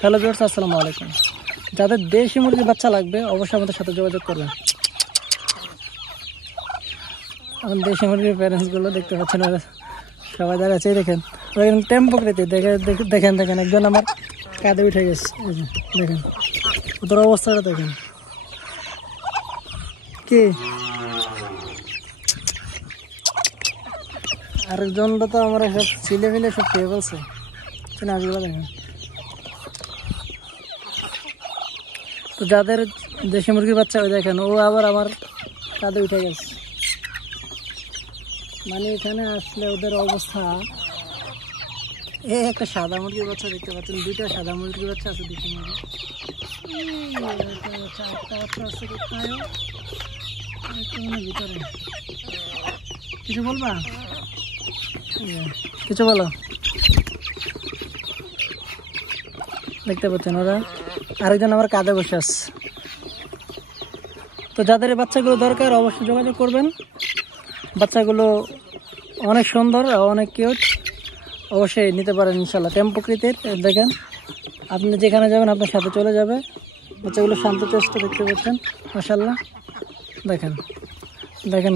Hello viewers, আসসালামু আলাইকুম। যাদের দেশি মুরগির বাচ্চা লাগবে অবশ্যই আমাদের সাথে যোগাযোগ করবেন। এখন দেশি মুরগির প্যারেন্টসগুলো দেখতে পাচ্ছেন, ওরা সবাই দাঁড়াচ্ছে। দেখেন টেম্পো করেতে দেখেন একজন আমার কাঁধে উঠে গেছে। দেখেন ওদের অবস্থাটা দেখেন কি। আরেকজনটা তো আমরা সব ছিলে ফেলে সব খেয়ে বলছে নাচগুলো দেখেন। তো যাদের দেশি মুরগির বাচ্চা ওই দেখেন, ও আবার আমার কাঁধে উঠে গেছে। মানে এখানে আসলে ওদের অবস্থা, একটা সাদা মুরগির বাচ্চা দেখতে পাচ্ছেন, দুইটা সাদা মুরগির বাচ্চা আছে দেশি মুরগি। ভিতরে কিছু বলবা, কিছু বলো। দেখতে পাচ্ছেন ওরা আরেকজন আমার কাঁধে বসে আছে। তো যাদের এই বাচ্চাগুলো দরকার অবশ্যই যোগাযোগ করবেন। বাচ্চাগুলো অনেক সুন্দর, অনেক কিউট, অবশ্যই নিতে পারেন ইনশাল্লাহ। টেম্পোকৃতির দেখেন, আপনি যেখানে যাবেন আপনার সাথে চলে যাবে। বাচ্চাগুলো শান্ত চেষ্ট দেখতে পাচ্ছেন, মাশাআল্লাহ। দেখেন দেখেন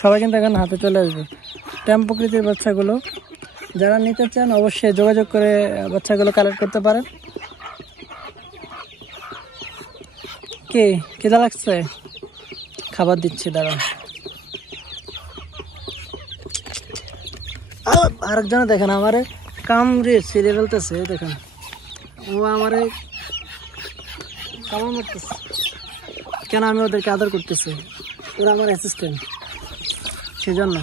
সবাই কিন্তু এখন হাতে চলে আসবে। টেম্পোকৃতির বাচ্চাগুলো যারা নিতে চান অবশ্যই যোগাযোগ করে বাচ্চাগুলো কালেক্ট করতে পারেন। কি খিদা লাগছে? খাবার দিচ্ছি, দাঁড়া। আরেকজনে দেখেন আমারে কামড়ে ছিঁড়ে ফেলতেছে। দেখেন ও আমারে কামড় মারতেছে কেন? আমি ওদেরকে আদর করতেছি, ওরা আমার অ্যাসিস্ট্যান্ট, সেজন্য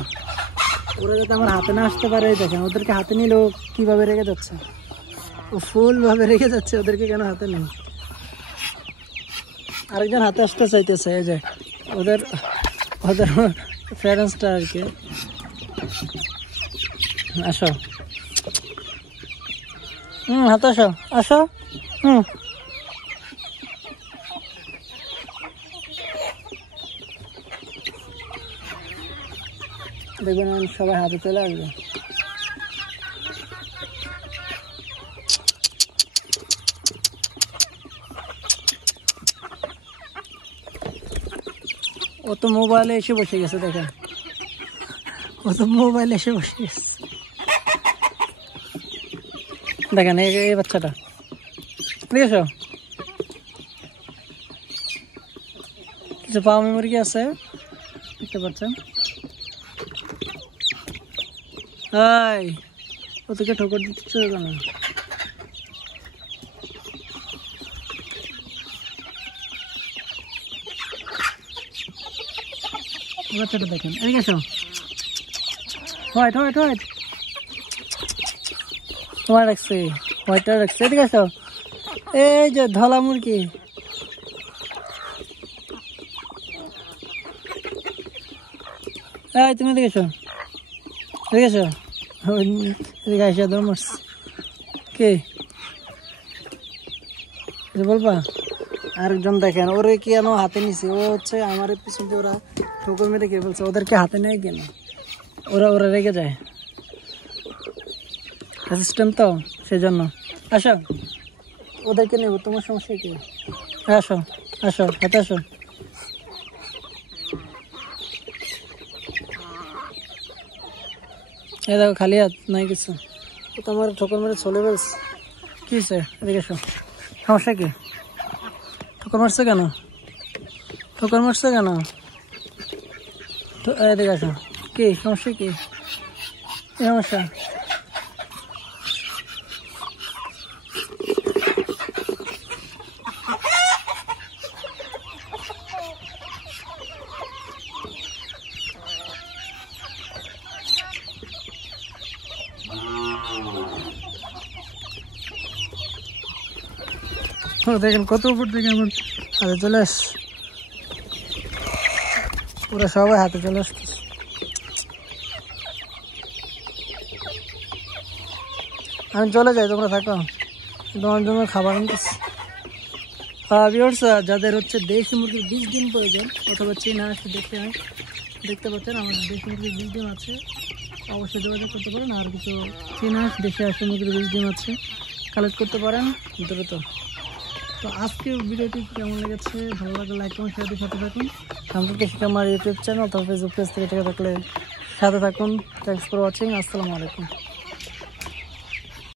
ওরা যাতে আমার হাতে না আসতে পারে। দেখেন ওদেরকে হাতে নিলেও কীভাবে রেখে যাচ্ছে, ও ফুলভাবে রেখে যাচ্ছে। ওদেরকে কেন হাতে নেই? আরেকজন হাতে আসতে চাইতেছে, এই যে ওদের ওদের প্যারেন্টসটা আর কি। আসো, হাতে আসো, আসো। দেখবেন সবাই হাতে চলে আসবে। ও তো মোবাইলে এসে বসে গেছে। দেখেন ও তো মোবাইলে এসে বসে গেছে। দেখেন এই বাচ্চাটা, ঠিক আছে। কিছু পাওয়া মুরগি আছে দেখতে পাচ্ছেন। হাই, ও তোকে ঠোকর দিচ্ছে কেন? বাচ্চাটা দেখেন, এদিকে এসো। হোয়াইট হোয়াইট হোয়াইট হোয়াইট রাখছে, হোয়াইটটা রাখছে। এদিকে এসো। এই যে ধলা মুরগি, এই তুমি এদিকে এসো, এদিকে এসো। এদিকে আসা দৌড় মারছে। কে বলবা? আরেকজন দেখেন ওরে কেন হাতে নিছে, ও হচ্ছে আমার পিছন দিয়ে ওরা ঠোকর মেরে কে বলছে। ওদেরকে হাতে নেয় কেন? ওরা রেগে যায়, অ্যাসিস্ট্যান্ট তো, সেজন্য। আসো, ওদেরকে নেবো, তোমার সমস্যা কি? আসো আসো, হাতে আসো। এই দেখো খালি হাত, নাই কিছু। তোমার ঠোকর মেরে চলে ফেলছে। কি হয়েছে? এদিকে এসো। সমস্যা কি? ঠোকর মারছে কেন? ঠোকর মারছে কেন? এদিকে আসো। কি সমস্যা? কি সমস্যা? দেখেন কত উপর থেকে আমার হাতে চলে আসছে। ওরা সবাই হাতে চলে আসছে। আমি চলে যাই, তোমরা থাকো, তোমার জন্য খাবার আনতেছি। ভিউয়ার্স, যাদের হচ্ছে দেশি মুরগির 20 ডিম প্রয়োজন অথবা চীনা হাঁস দেখতে পাচ্ছেন আমাদের দেশি মুরগির 20 ডিম আছে, অবশ্যই যোগাযোগ করতে পারেন। আর কিছু চীনা হাঁস, দেশি হাঁস মুরগির 20 ডিম আছে, কালেক্ট করতে পারেন দ্রুত। তো আজকের ভিডিওটি কেমন লেগেছে, ভালো লাগলে লাইক কমেন্ট শেয়ার দিয়ে সাথে থাকুন। শামসুল কৃষি আমার ইউটিউব চ্যানেল অথবা ফেসবুক পেজ থেকে থাকলে সাথে থাকুন। Thanks for watching. আসসালামু আলাইকুম।